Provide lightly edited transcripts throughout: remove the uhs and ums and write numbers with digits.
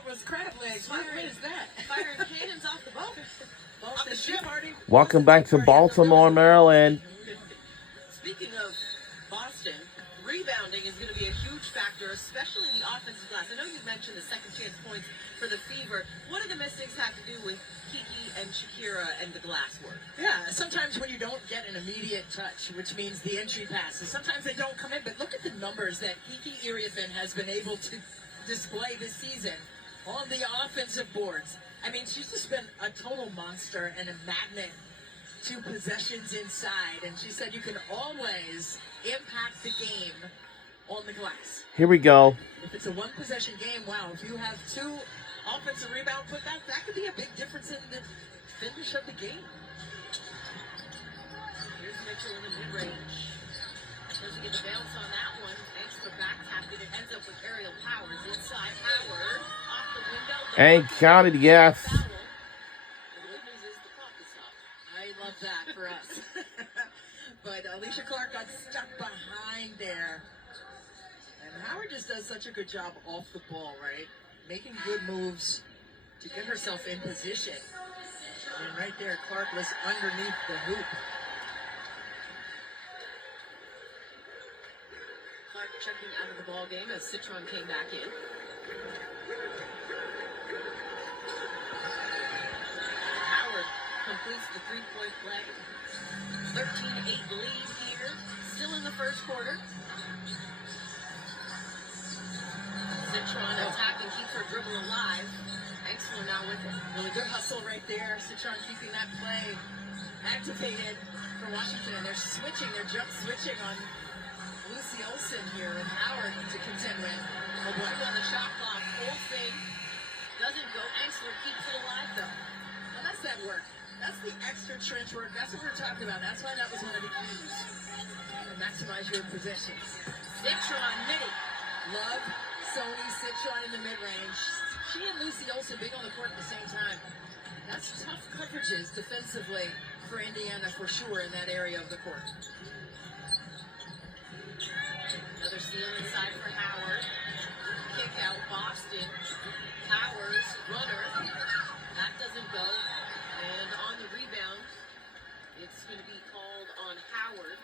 thought was crab legs. What is that? Firing cannons off the boat. Off the ship. Welcome back to Baltimore, Maryland. Speaking of Boston, rebounding is going to be a huge factor, especially the offensive glass. I know you mentioned the second chance points for the Fever. What do the Mystics have to do with Kiki and Shakira and the glass work? Yeah, sometimes when you don't get an immediate touch, which means the entry passes, sometimes they don't come in. But look at the numbers that Kiki Iriafen has been able to display this season on the offensive boards. I mean, she's just been a total monster and a magnet to possessions inside. And she said you can always impact the game on the glass. Here we go. If it's a one-possession game, wow, if you have two offensive rebound put that could be a big difference in the finish of the game. Here's Mitchell in the mid-range. Doesn't get the bounce on that one. Thanks for back tapping. It ends up with Aerial Powers inside. Howard off the window. And counted, yes. Foul. The good news is the clock is stopped. I love that for us. But Alicia Clark got stuck behind there. And Howard just does such a good job off the ball, right? Making good moves to get herself in position. And right there, Clark was underneath the hoop. Clark checking out of the ball game as Citron came back in. Howard completes the three-point play. 13-8 lead here. Still in the first quarter. Citron attacking, keeps her dribble alive. Exler now with it. Really good hustle right there. Citron keeping that play activated for Washington. And they're switching, they're jump switching on Lucy Olsen here and Howard to contend with. Oh boy, on the shot clock. Olsen doesn't go. Exler keeps it alive though. Well, that's that work. That's the extra trench work. That's what we're talking about. That's why that was one of the keys to maximize your possessions. Citron midi. Love Sony Citron in the mid-range. She and Lucy Olsen big on the court at the same time. That's tough coverages defensively for Indiana for sure in that area of the court. Another steal inside for Howard. Kick out Boston. Powers, runner. That doesn't go. And on the rebound, it's going to be called on Howard,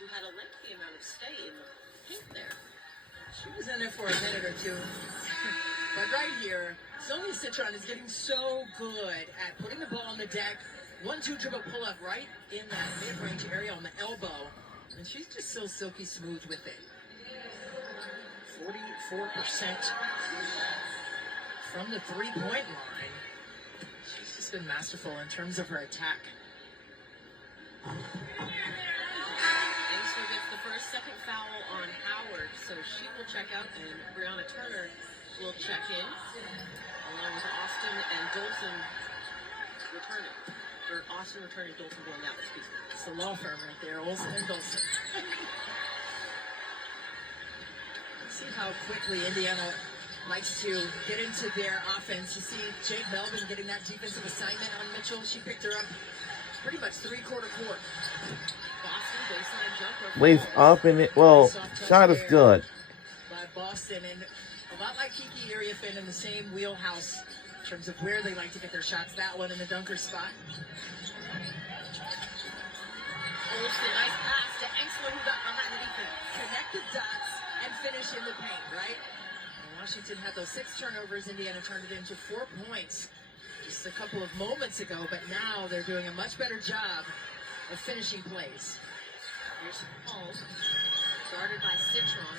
who had a lengthy amount of stay in the paint there. She was in there for a minute or two. But right here, Sonia Citron is getting so good at putting the ball on the deck. 1-2 dribble pull up right in that mid-range area on the elbow. And she's just so silky smooth with it. 44% from the three-point line. She's just been masterful in terms of her attack. Second foul on Howard, so she will check out, and Brianna Turner will check in, along with Austin and Dolson returning. Or Austin returning, Dolson going out, excuse me. It's the law firm right there, Olsen and Dolson. See how quickly Indiana likes to get into their offense. You see Jade Melvin getting that defensive assignment on Mitchell. She picked her up pretty much three-quarter court. Boston baseline jumper. Lays up in it. Well, shot is good. By Boston, and a lot like Kiki Iriafen in the same wheelhouse in terms of where they like to get their shots. That one in the dunker spot. Olsen, nice pass to Exler, who got behind the defense. Connect the dots and finish in the paint, right? And Washington had those 6 turnovers. Indiana turned it into 4 points just a couple of moments ago, but now they're doing a much better job of finishing plays. Here's Paul, guarded by Citron.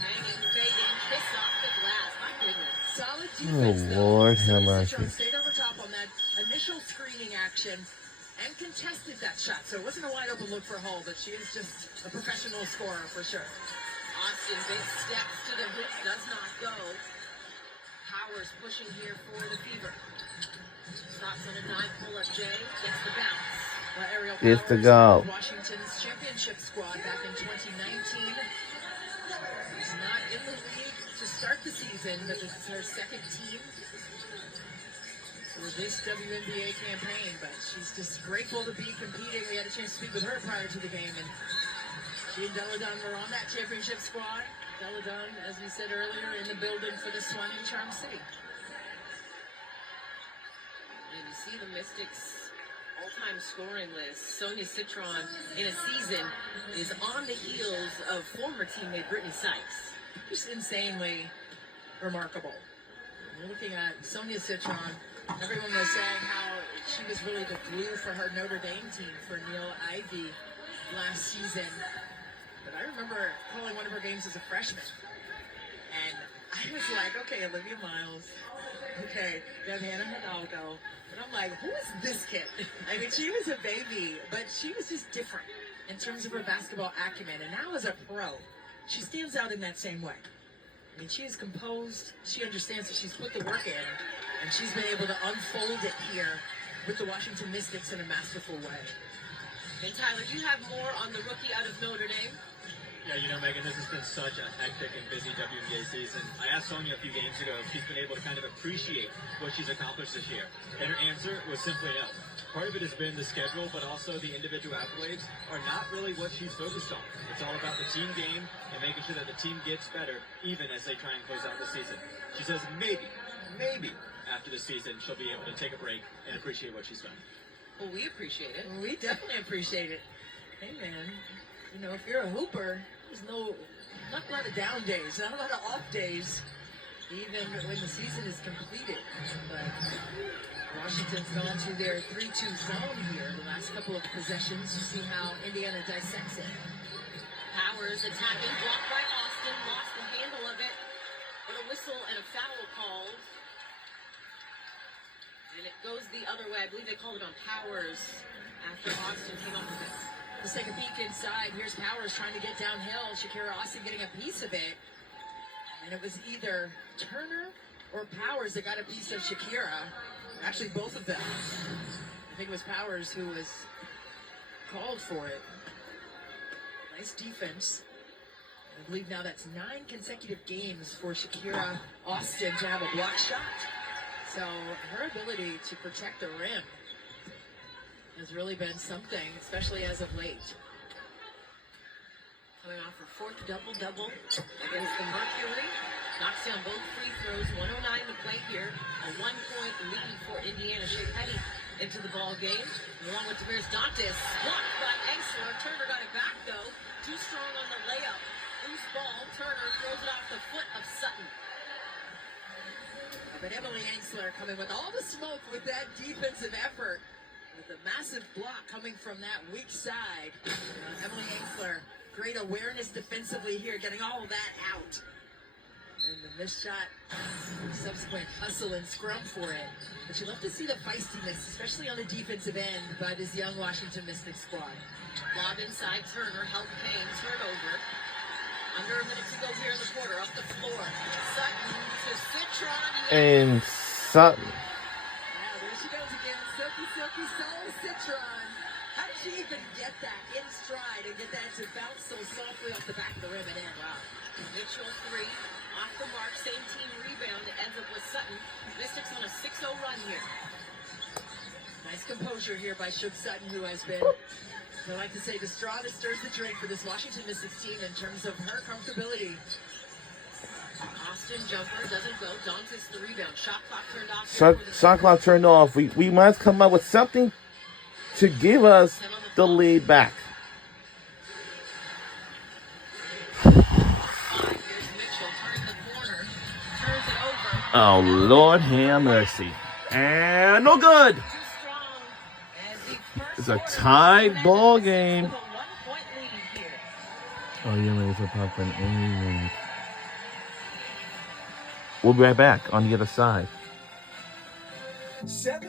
Hanging, fading, kiss off the glass. My goodness. Solid defense, Oh, Lord, have Citron mercy. stayed over top on that initial screening action and contested that shot. So it wasn't a wide open look for Hull, but she is just a professional scorer for sure. Austin, big steps to the hoop, does not go. Powers pushing here for the Fever. Stops on a 9 pull-up J, gets the bounce. Ariel It's the Powers, go. Washington's championship squad back in 2019. She's not in the league to start the season, but this is her second team for this WNBA campaign. But she's just grateful to be competing. We had a chance to speak with her prior to the game, and she and Della Dunn were on that championship squad. Peladon, as we said earlier, in the building for the Swan in Charm City. And you see the Mystics' all-time scoring list. Sonia Citron in a season is on the heels of former teammate Brittany Sykes. Just insanely remarkable. We're looking at Sonia Citron. Everyone was saying how she was really the glue for her Notre Dame team for Neil Ivey last season. But I remember calling one of her games as a freshman. And I was like, okay, Olivia Miles. Okay, you have Hannah Hidalgo. And I'm like, who is this kid? I mean, she was a baby, but she was just different in terms of her basketball acumen. And now as a pro, she stands out in that same way. I mean, she is composed. She understands that she's put the work in. And she's been able to unfold it here with the Washington Mystics in a masterful way. And Tyler, you have more on the rookie out of Notre Dame? Yeah, you know, Megan, this has been such a hectic and busy WNBA season. I asked Sonia a few games ago if she's been able to kind of appreciate what she's accomplished this year. And her answer was simply no. Part of it has been the schedule, but also the individual accolades are not really what she's focused on. It's all about the team game and making sure that the team gets better, even as they try and close out the season. She says maybe after the season, she'll be able to take a break and appreciate what she's done. Well, we appreciate it. We definitely appreciate it. Hey, man, you know, if you're a hooper, there's not a lot of down days, not a lot of off days, even when the season is completed. But Washington's gone to their 3-2 zone here the last couple of possessions. You see how Indiana dissects it. Powers attacking, blocked by Austin, lost the handle of it. But a whistle and a foul called. And it goes the other way. I believe they called it on Powers after Austin came up with it. Let's take a peek inside. Here's Powers trying to get downhill. Shakira Austin getting a piece of it. And it was either Turner or Powers that got a piece of Shakira. Actually, both of them. I think it was Powers who was called for it. Nice defense. I believe now that's 9 consecutive games for Shakira Austin to have a block shot. So her ability to protect the rim has really been something, especially as of late. Coming off her 4th double-double against the Mercury. Knocks down both free throws. 109 to play here. A 1-point lead for Indiana. Shea Petty into the ball game. Along with Damaris Dantas. Blocked by Engsler. Turner got it back, though. Too strong on the layup. Loose ball. Turner throws it off the foot of Sutton. But Emily Engsler coming with all the smoke with that defensive effort. With a massive block coming from that weak side. Emily Engsler, great awareness defensively here, getting all of that out. And the missed shot, subsequent hustle and scrum for it. But you love to see the feistiness, especially on the defensive end by this young Washington Mystics squad. Lob inside, Turner, help Payne, turnover. Under a minute to go here in the quarter, up the floor. Sutton to Citron. And Sutton. Wow, there she goes again. Silky, silky soul, Citron. How did she even get that in stride and get that to bounce so softly off the back of the rim and in? Wow. Mitchell 3, off the mark, same team rebound. It ends up with Sutton. Mystics on a 6-0 run here. Nice composure here by Shook Sutton, who has been, I like to say, the straw that stirs the drink for this Washington Mystics team in terms of her comfortability. Austin jumper doesn't go. Dantas the rebound. Shot clock turned off. Shot clock turned off. We must come up with something to give us the lead back. Here's Mitchell turning the corner. Turns it over. Oh, Lord have mercy. And no good. Too strong. As the first It's a quarter tied comes to ball an end game. with a 1-point lead here. Oh, you made a puck on any. We'll be right back on the other side.